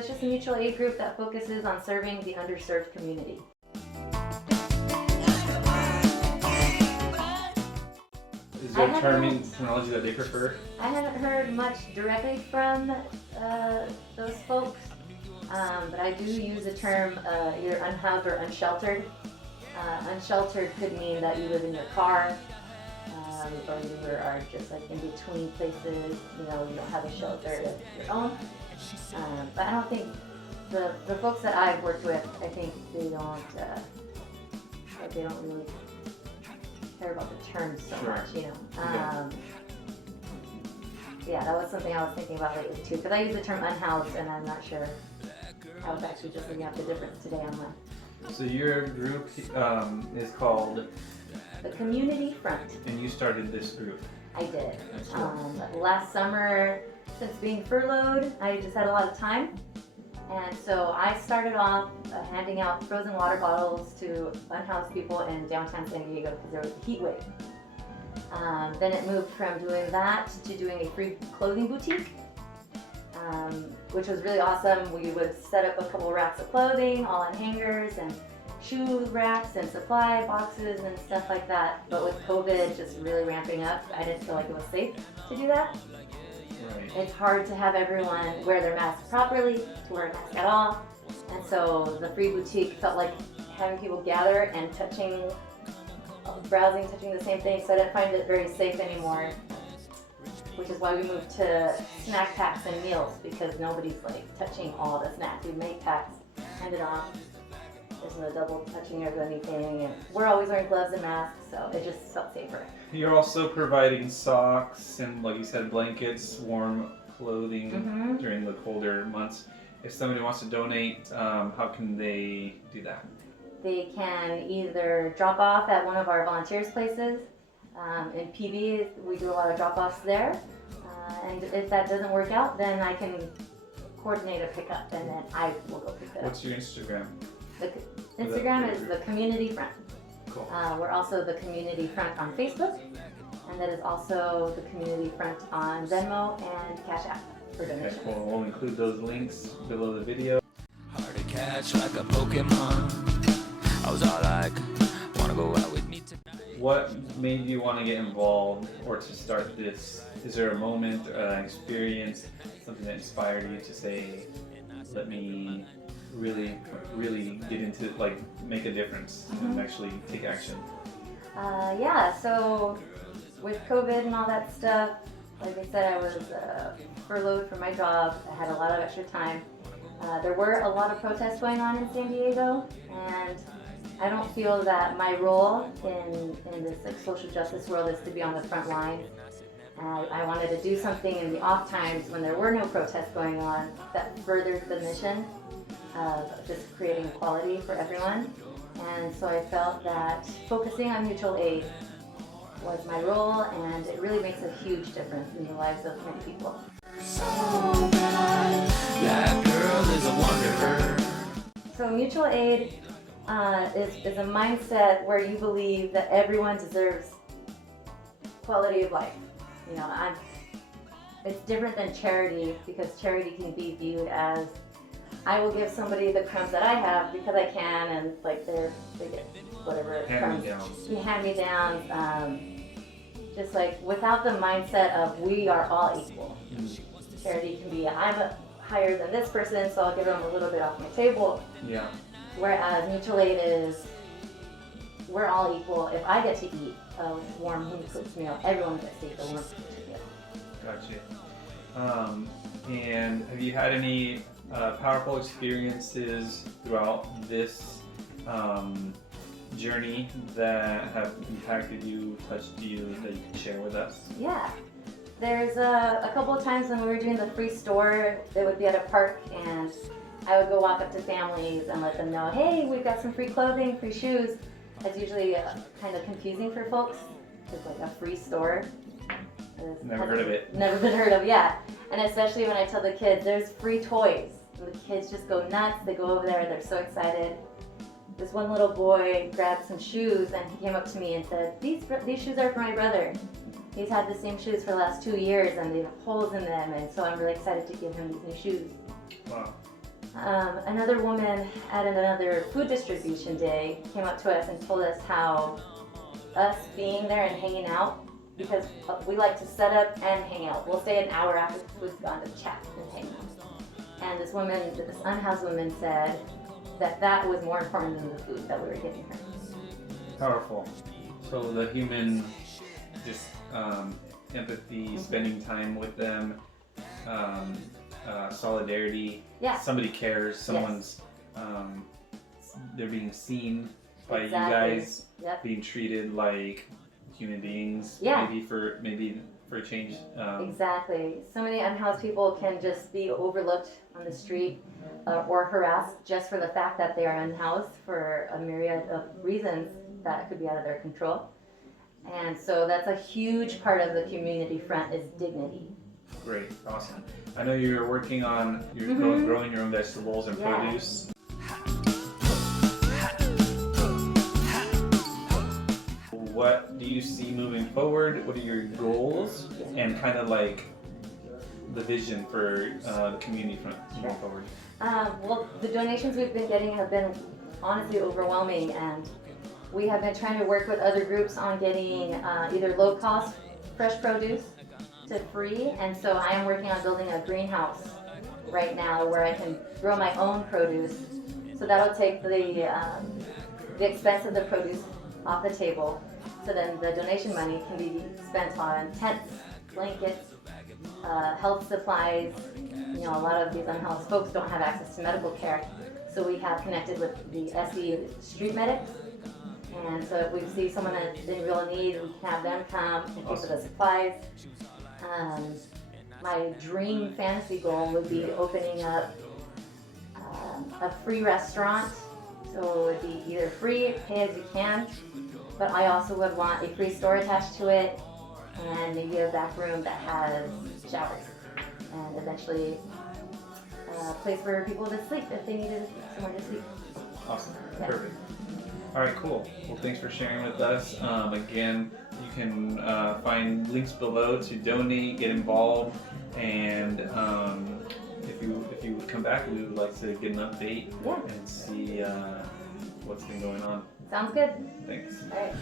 it's just a mutual aid group that focuses on serving the underserved community. Is there a terminology that they prefer? I haven't heard much directly from those folks, but I do use the term you're unhoused or unsheltered. Unsheltered could mean that you live in your car, or you are just like in between places, you don't have a shelter of your own. But I don't think the folks that I've worked with, I think they don't really care about the terms so much, Yeah, that was something I was thinking about lately too, because I use the term unhoused and I'm not sure. I was actually just looking at the difference today online. So your group is called? The Community Front. And you started this group? I did. Last summer, since being furloughed, I just had a lot of time. And so I started off handing out frozen water bottles to unhoused people in downtown San Diego because there was a heat wave. Then it moved from doing that to doing a free clothing boutique, which was really awesome. We would set up a couple racks of clothing, all on hangers, and shoe racks and supply boxes and stuff like that. But with COVID just really ramping up, I didn't feel like it was safe to do that. Right. It's hard to have everyone wear their masks properly, to wear a mask at all. And so the free boutique felt like having people gather and browsing, touching the same thing. So I didn't find it very safe anymore, which is why we moved to snack packs and meals, because nobody's like touching all the snacks. We make packs, hand it off. There's no double touching of anything, and we're always wearing gloves and masks, so it just felt safer. You're also providing socks and, like you said, blankets, warm clothing during the colder months. If somebody wants to donate, how can they do that? They can either drop off at one of our volunteers' places. In PB, we do a lot of drop-offs there. And if that doesn't work out, then I can coordinate a pickup, and then I will go pick it up. What's your Instagram? The Instagram is the Community Front. Cool. We're also the Community Front on Facebook, and that is also the Community Front on Venmo and Cash App for donations. Okay, cool. We'll include those links below the video. Hard to catch like a Pokemon. I was all like, wanna go out with me tonight? What made you want to get involved or to start this? Is there a moment, an experience, something that inspired you to say, let me really get into it, like make a difference and actually take action? Yeah, so with COVID and all that stuff, like I said, I was furloughed from my job. I had a lot of extra time. There were a lot of protests going on in San Diego, and I don't feel that my role in this like social justice world is to be on the front line. I wanted to do something in the off times when there were no protests going on that furthered the mission of just creating equality for everyone. And so I felt that focusing on mutual aid was my role, and it really makes a huge difference in the lives of many people. So bad. That girl is a wanderer. So mutual aid is a mindset where you believe that everyone deserves quality of life. It's different than charity, because charity can be viewed as, I will give somebody the crumbs that I have because I can, and like they get whatever hand-me-downs. Just like without the mindset of we are all equal. Charity can be, I'm higher than this person, so I'll give them a little bit off my table. Yeah. Whereas mutual aid is, we're all equal. If I get to eat a warm home-cooked meal, everyone gets to eat a warm home-cooked meal. Gotcha. And have you had any powerful experiences throughout this journey that have impacted you, touched you, that you can share with us? Yeah. There's a couple of times when we were doing the free store, it would be at a park, and I would go walk up to families and let them know, hey, we've got some free clothing, free shoes. That's usually kind of confusing for folks. It's like a free store. Never heard of it. Never been heard of, yeah. And especially when I tell the kids, there's free toys. And the kids just go nuts. They go over there, they're so excited. This one little boy grabbed some shoes, and he came up to me and said, these shoes are for my brother. He's had the same shoes for the last 2 years, and they have holes in them, and so I'm really excited to give him these new shoes. Wow. Another woman at another food distribution day came up to us and told us how us being there and hanging out, because we like to set up and hang out. We'll stay an hour after the food's gone to chat and hang out. And this unhoused woman said that was more important than the food that we were giving her. Powerful. So the human, just empathy, spending time with them, solidarity. Yeah. Somebody cares. Someone's they're being seen by Exactly. you guys, Yep. being treated like human beings. Yeah. Maybe for a change. Exactly. So many unhoused people can just be overlooked on the street or harassed just for the fact that they are unhoused for a myriad of reasons that could be out of their control. And so that's a huge part of the community front is dignity. Great. Awesome. I know you're working on growing your own vegetables and Yeah. produce. What do you see moving forward? What are your goals and kind of like the vision for the community front moving forward? Well, the donations we've been getting have been honestly overwhelming, and we have been trying to work with other groups on getting either low-cost fresh produce to free, and so I am working on building a greenhouse right now where I can grow my own produce. So that'll take the expense of the produce off the table. So then the donation money can be spent on tents, blankets, health supplies. You know, a lot of these unhoused folks don't have access to medical care. So we have connected with the SE street medics. And so if we see someone that's in real need, we can have them come and pay for the supplies. My dream fantasy goal would be opening up a free restaurant. So it would be either free, pay as you can, but I also would want a free store attached to it and maybe a back room that has showers and eventually a place for people to sleep if they needed somewhere to sleep. Awesome. Yeah. Perfect. All right, cool. Well, thanks for sharing with us. Again, you can find links below to donate, get involved, and if you would come back, we would like to get an update and see what's been going on. Sounds good. Thanks. All right.